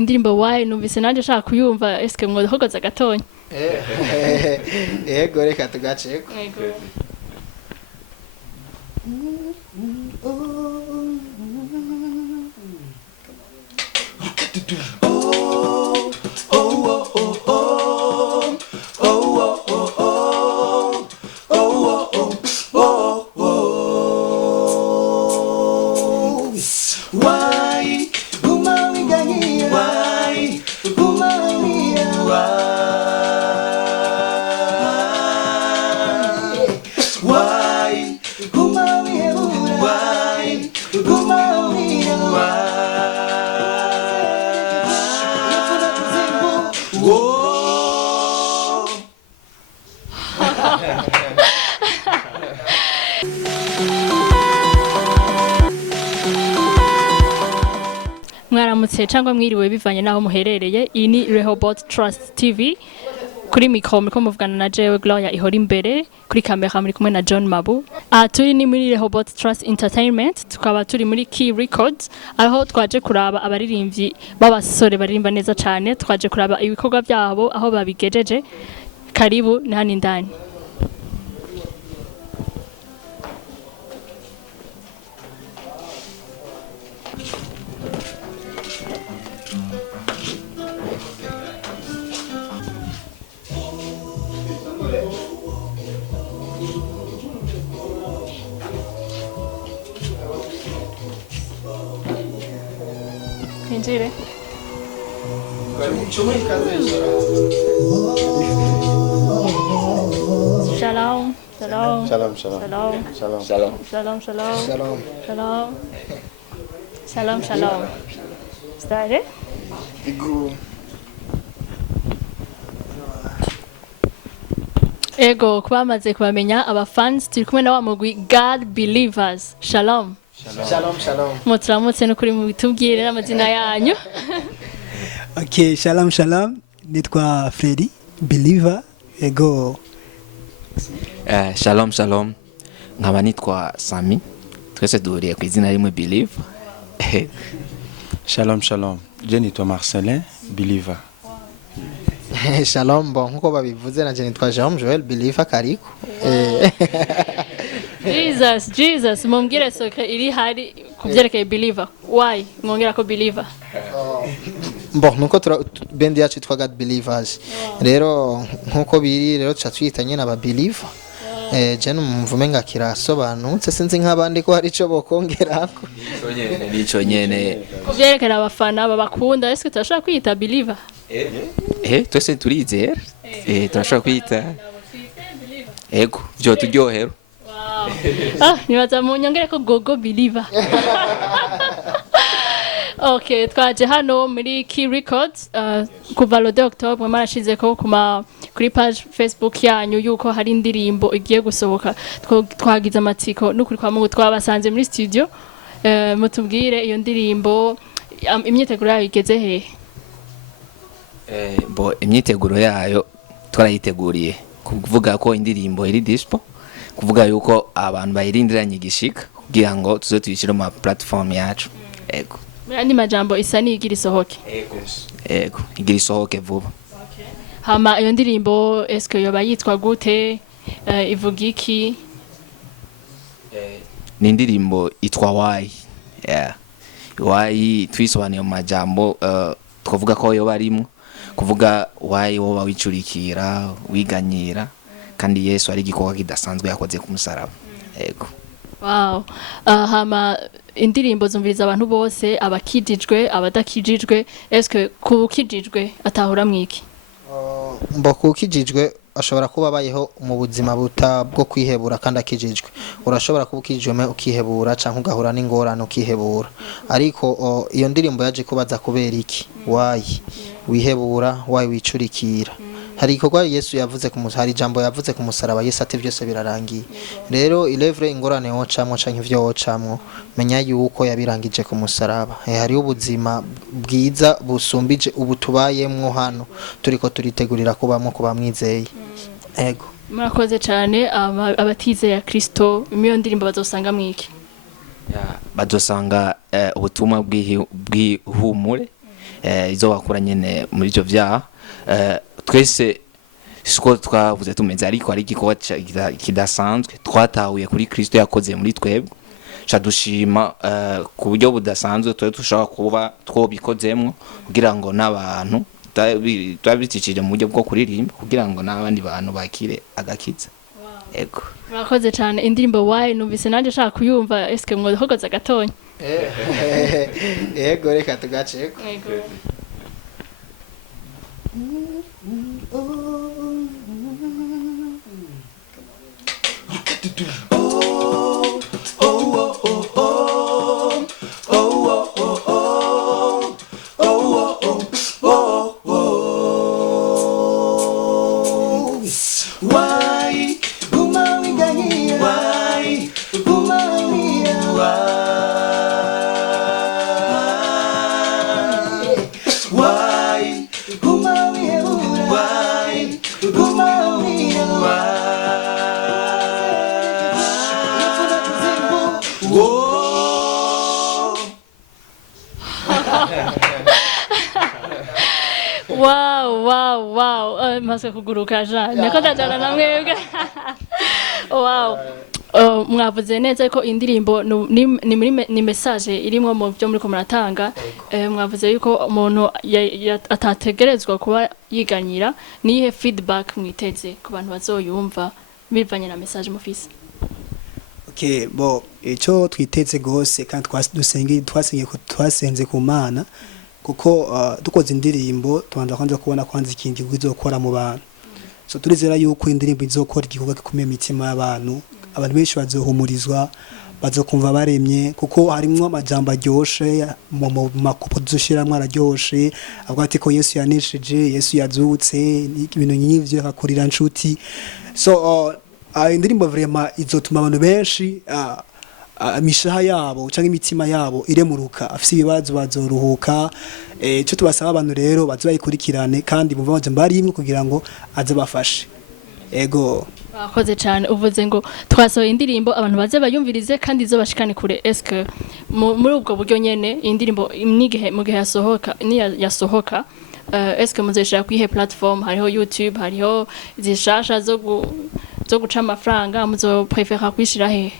indirimbo why numvise nanje shaka kuyumva eske mwohogoza gatonya yego reka tugaceko yego mwaramutse cyangwa mwiriwe bivanye naho muherereye. Iyi ni Rehoboth Trust TV. Kuri mikro muriko muvugana na jewe Gloria ihora imbere, kuri kamera muri kumwe na John Mabu. Turi ni muri Rehoboth Trust Entertainment, tukaba turi muri Key Records, aho twaje kuraba abaririmbyi b'abasore baririmba neza cyane, twaje kuraba ibikorwa byabo aho babigejeje. Karibu ni hano indani. Injire. Shalom. Shalom. Shalom, shalom. Shalom. Shalom. Shalom. Shalom. Shalom. Shalom. Shalom. Shalom. Shalom. Stare. Ego kubamaze kubamenya abafans turi kumwe na wa mugwi God Believers. Shalom. Shalom, shalom. Mutramutse no kuri mu bitubwire amazina yanyu. Okay, shalom shalom. Nitwa Freddy Believer. Ego. Shalom shalom. Nkaba nitwa Sami. Twese duhuriye ku izina rimwe Believe. Shalom shalom. Je nitwa Marcelin Believer. Shalom, bon nkuko babivuze nanje nitwa Jean Joel Believer Kariko. Jesus, mumbwire secret iri hari kuvyerekeye Believer. Why? Mwongera ko Believer. Bon nuko bendi yacu twa God Believers. Rero nkuko biri rero tuca twitanye n'aba Believer. Je numvumenga kirasobanutse sinzi nk'abandi ko hari ico bokongerako. Nico nyene. Kuvyerekera abafana babakunda, est-ce que turashaka kwita Believer? Twese turizera. Turashaka kwita. Ego, byo turyohero. Nibaza mu nyongere ko gogo Believer. Okay, twaje hano muri Key Records kuva le 2 Octobre marashize ko kuri page Facebook yanyu yuko hari indirimbo igiye gusohoka. Twagize amatsiko n'ukuri kwa Mungu twabasanze muri studio. Mutubwire iyo ndirimbo imyiteguro yayo igeze he? Imyiteguro yayo twarayiteguriye kuvuga ko indirimbo iri dispo, kuvuga yuko abantu bayirindiranye igishika kugira ngo tuzo tuyishire mu platform yacu. Ego. Andi majambo isa ni igira isohoke. Ego, igira isohoke vuba. Okay. Hama iyo ndirimbo eske yoba yitwa gute? Ivuga iki? Ni indirimbo itwa Why. Yeah. Why twisobanuye mu majambo twavuga ko yoba arimo kuvuga why woba wicurikira wiganyira kandi Yesu ari gikorwa kidasanzwe yakoze ku musaraba. Ego. Wow. Hama indirimbo zumviriza abantu bose abakijijwe abadakijijwe eske kubukijijwe atahura mwiki? Mbo kukijijwe ashobora kuba bayeho mu buzima buta bwo kwihebura kandi akijijwe. Urashobora kubukijijwe ukihebura canke ugahura n'ingorane ukihebura. Ariko iyo ndirimbo yaje kubaza kubera iki? Why wihebura, why wicurikira? Hari ikorwa Yesu yavuze ku musaraba, hari jambo yavuze ku musaraba, Yesu ati byose birarangiye. Rero ilevre ingorane wocamwo canke ivyo wocamwo menya yuko yabirangije ku musaraba. Hari ubuzima bwiza busumbije ubu tubayemwo hano turiko turitegurira kubamwo kubamwizeye. Ego. Murakoze cyane abatizeye Kristo imiyo ndirimbo bazosanga mwiki? Badosanga ubutumwa bw'ihumure izobakura nyene muri ivyo vyaha. Twese siko twavuze tumeze, ariko ari igikorwa kidasanzwe twatahuye kuri Kristo yakoze muri twebwe, dushima ku buryo budasanzwe twe dushobora kuba twobikozemwo kugira ngo n'abantu twabicishije mu buryo bwo kuririmba kugira ngo n'abandi bantu bakire agakiza. Ego murakoze cyane. Indirimbo Why numvise nanje shaka kuyumva, eske mwohogoza gatonya? Ego reka tugaceko. Ego. Wow, maze kuguruka jana nako ndajana na mwebwe. Wow, mwavuze neza ko indirimbo ni message irimo mu byo muri ko muratanga. Mwavuze yuko umuntu atategerezwa kuba yiganyira. Nihe feedback mwiteze ku bantu bazoyumva bivanye na message mufise? Okay, bo ico twiteze gose kandi twasenze ku Mana, kuko dukoze indirimbo tubanza kwanza kubona kwanza ikindi gizokora mu bantu. So turizera yuko indirimbo izokora igikorwa gikomeye imitima y'abantu, abantu benshi bazohumurizwa, bazokumva baremye, kuko harimo amajambo aryoshe mu makupo dushiramwe araryoshe, avuga ati ko Yesu yanesheje, Yesu yazutse, ibintu nyivyo akakurira nshuti. So indirimbo vraiment izotuma abantu benshi mishaha yabo cyangwa imitima yabo iremuruka, afise ibibazo bazoruhuka. Cyo tubasaba abantu rero bazobayikurikirane kandi bumva baje mbari imwe kugira ngo azabafashe. Ego bakoze cyane. Uvuze ngo twasohoye indirimbo abantu baze bayumvirize kandi izo bashikane kure. Eske muri ubwo buryo nyene indirimbo mu gihe yasohoka eske muzeshira kwihe platform? Hariho YouTube, hariho zishasha zo guca amafaranga, muzo prefera kwishira he?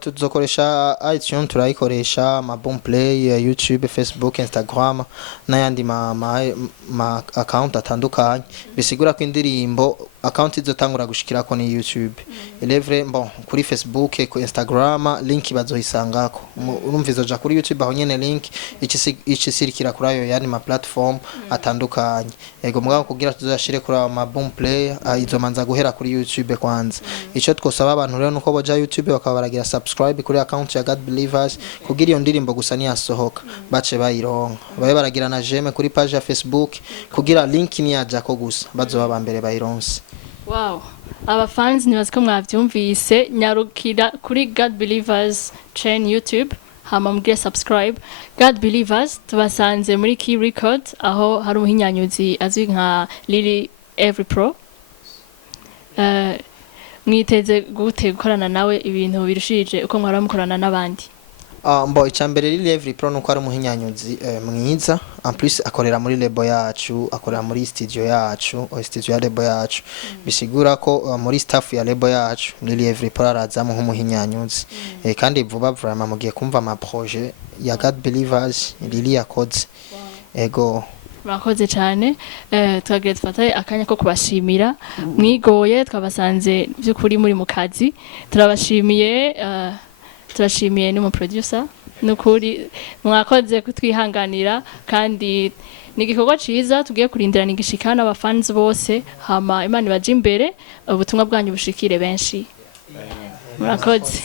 Tuzokoresha iTunes, turayikoresha Mabon Play, YouTube, Facebook, Instagram n'ayandi ma account atandukanye. Bisigura ko indirimbo account izotangura gushikirako ni YouTube. Elevre kuri Facebook, ku Instagram link bazohisangako. Urumva izoja kuri YouTube aho nyene link icisirikira kuri ayo yani ma platform atandukanye. Ego mugabo kugira tuzashire kuri Mabon Play izomanza guhera kuri YouTube kwanza. Ico twosaba abantu rero nuko boja YouTube bakaba baragira subscribe kuri account ya God Believers kugira iyo ndirimbo gusa ni yasohoka bace bayironka, babe baragira na j'aime kuri page ya Facebook kugira link ni yaja ko gusa bazoba bambere bayironse. Wow, aba fans nibaze ko mwavyumvise, nyarukira kuri God Believers chain YouTube, hama mugire subscribe. God Believers tubasanze muri Key Record aho hari umuhinyanyuzi azwi nka Lily Every Pro. Mwiteze gute gukorana nawe ibintu birushije uko mwara mukorana n'abandi? Icambere Lily Every Pro nuko ari umuhinyanyuzi mwiza, en plus akorera muri label yacu, akorera muri studio yacu, studio ya label yacu. Bisigura ko muri staff ya label yacu Lily Every Pro arazamu nk'umuhinyanyuzi. Kandi vuba vraiment mugiye kumva ama projet ya God Believers Lily yakoze. Ego murakoze cyane. Twagire dufataye akanya ko kubashimira, mwigoye twabasanze by'ukuri muri mu kazi. Turashimiye ni mu producer nukuri mwakoze kutwihanganira, kandi ni igikorwa ciza tugiye kurindirana igishikana abafans bose, hama Imana ibaje imbere, ubutumwa bwanyu bushikire benshi. Murakoze.